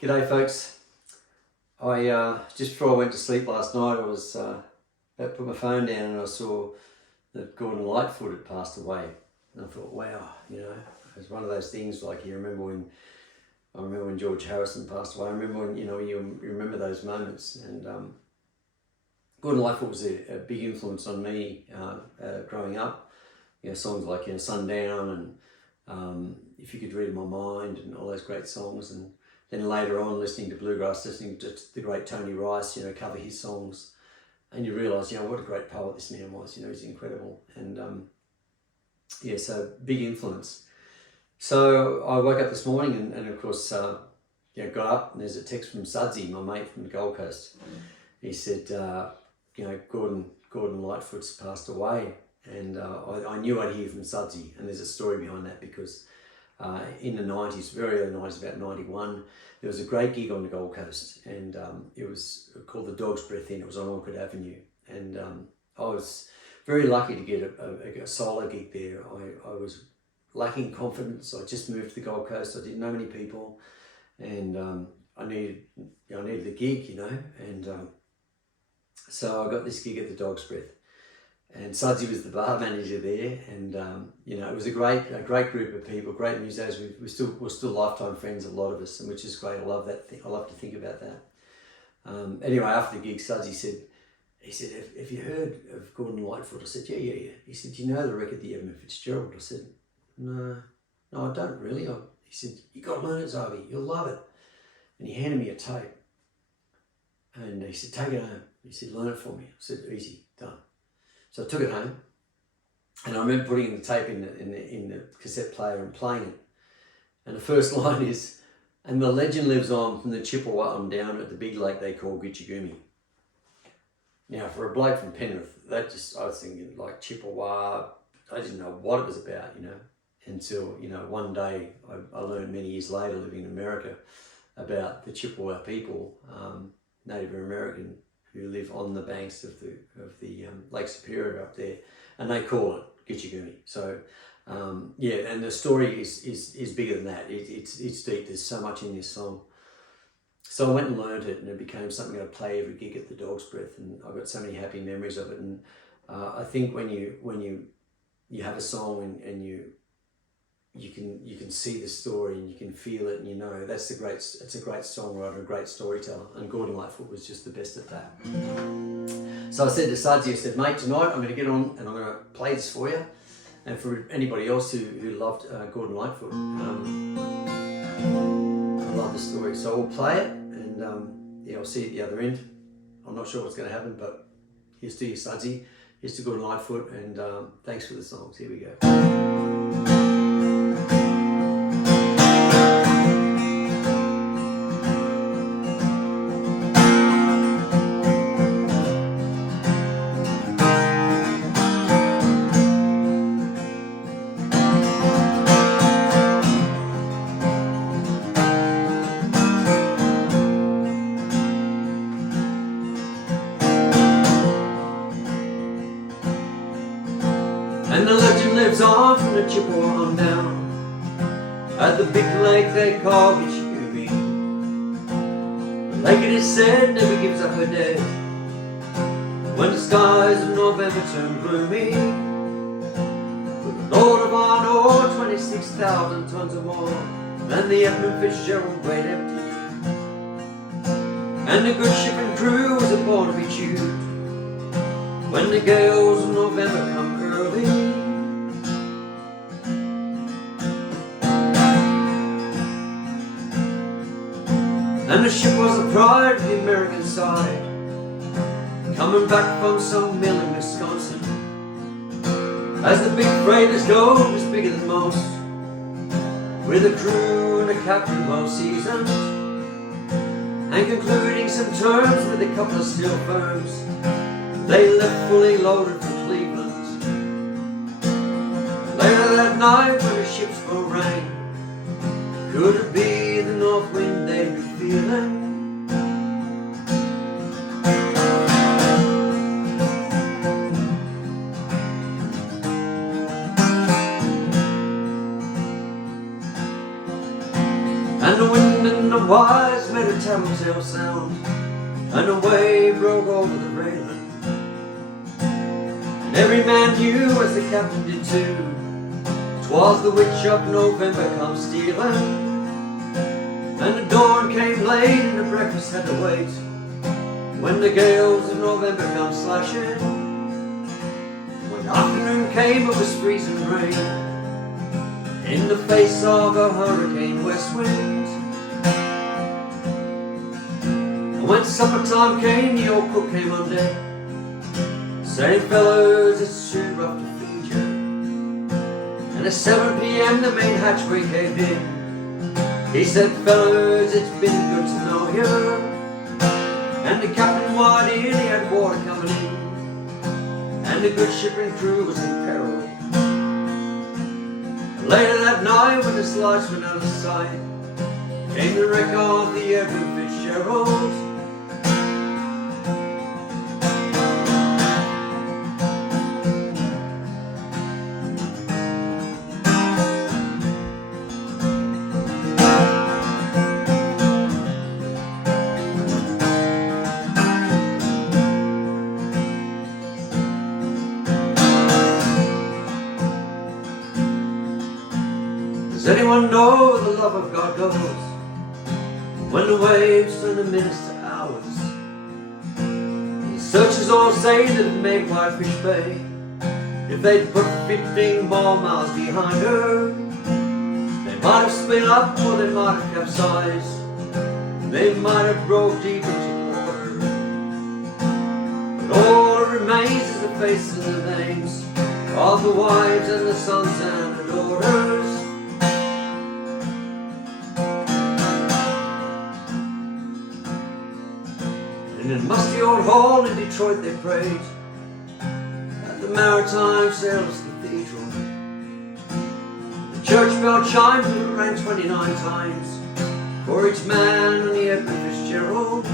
G'day folks. I just before I went to sleep last night, I was about to put my phone down and I saw that Gordon Lightfoot had passed away. And I thought, wow, it was one of those things like I remember when George Harrison passed away. I remember when, you remember those moments. And Gordon Lightfoot was a big influence on me growing up. Songs like Sundown and If You Could Read My Mind and all those great songs. And then later on, listening to bluegrass, listening to the great Tony Rice, cover his songs, and you realise, what a great poet this man was. He's incredible, and so big influence. So I woke up this morning, and of course, got up, and there's a text from Sudsy, my mate from the Gold Coast. He said, Gordon Lightfoot's passed away, and I knew I'd hear from Sudsy, and there's a story behind that because. In the 90s, very early 90s, about 91, there was a great gig on the Gold Coast, and it was called the Dog's Breath Inn. It was on Orchard Avenue, and I was very lucky to get a solo gig there. I was lacking confidence. I just moved to the Gold Coast. I didn't know many people, and I needed the gig, and so I got this gig at the Dog's Breath. And Sudsy was the bar manager there, and it was a great group of people, great musicians. We're still lifetime friends, a lot of us, and which is great. I love that. I love to think about that. Anyway, after the gig, Sudsy said, "Have you heard of Gordon Lightfoot?" I said, "Yeah." He said, "Do you know the record, the Edmund Fitzgerald?" I said, "No, I don't really." He said, "You got to learn it, Zoe. You'll love it." And he handed me a tape, and he said, "Take it home." He said, "Learn it for me." I said, "Easy, done." So I took it home, and I remember putting the tape in the cassette player and playing it. And the first line is, "And the legend lives on from the Chippewa on down at the big lake they call Gitchagumi." Now, for a bloke from Penrith, I was thinking like Chippewa. I didn't know what it was about, until one day I learned many years later, living in America, about the Chippewa people, Native American, who live on the banks of the Lake Superior up there, and they call it Gitchagumi. So and the story is bigger than that. It's deep. There's so much in this song. So I went and learned it, and it became something I play every gig at the Dog's Breath, and I've got so many happy memories of it. And I think when you have a song and you can see the story and you can feel it, and it's a great songwriter, a great storyteller, and Gordon Lightfoot was just the best at that. So I said to Sudsy, I said, "Mate, tonight I'm going to get on and I'm going to play this for you, and for anybody else who loved Gordon Lightfoot. I love the story, so we'll play it, and I'll see you at the other end. I'm not sure what's going to happen, but here's to you, Sudsy. Here's to Gordon Lightfoot, and thanks for the songs. Here we go." And the legend lives on from the Chippewa on down at the big lake they call Gitchagumi. The lake, it is said, never gives up her dead when the skies of November turn gloomy. With the Lord of our ore, 26,000 tons or more, and the Edmund Fitzgerald great empty. And the good ship and crew was born to be chewed when the gales of November come early. And the ship was the pride of the American side, coming back from some mill in Wisconsin. As the big freighters go, it was bigger than most, with a crew and a captain well seasoned, and concluding some terms with a couple of steel firms, they left fully loaded for Cleveland. Later that night when the ships were rain, could it be the north wind they'd be feeling? And the wind and and the wires made a tattletale sound, and a wave broke over the railing. And every man knew, as the captain did too, 'twas the witch of November come stealing. And the dawn came late and the breakfast had to wait, when the gales of November come slashing. When afternoon came it was freezing rain, in the face of a hurricane west wind. And when supper time came, the old cook came on deck, saying, "Fellows, it's too rough to feed you." And at 7 p.m. the main hatchway caved in. He said, "Fellows, it's been good to know you." And the captain wired in, he had water coming in, and the good ship and crew was in peril. Later that night, when the lights went out of sight, came the wreck of the Edward Fitzgerald. Does anyone know where the love of God goes when the waves turn the minutes to hours? The searchers all say that it made Whitefish Bay if they'd put 15 more miles behind her. They might have split up or they might have capsized, they might have broke deep into the water. But all that remains is the faces and the names of the wives and the sons and the daughters. In a musty old hall in Detroit they prayed at the Maritime Sailors Cathedral. The church bell chimed and it rang 29 times for each man on the Edward Fitzgerald.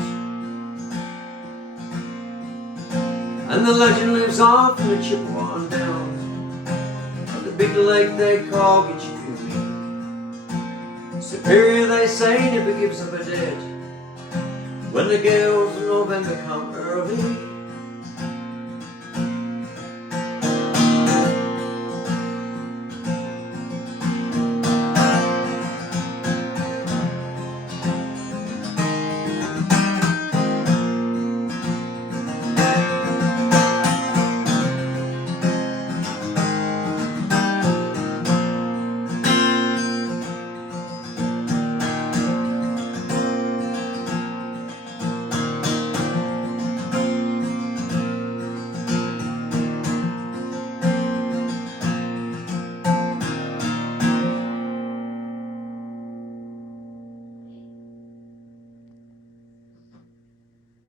And the legend lives on from the Chippewa down at the big lake they call Gitchagumi. Superior, they say, never gives up a dead when the gales of November come early.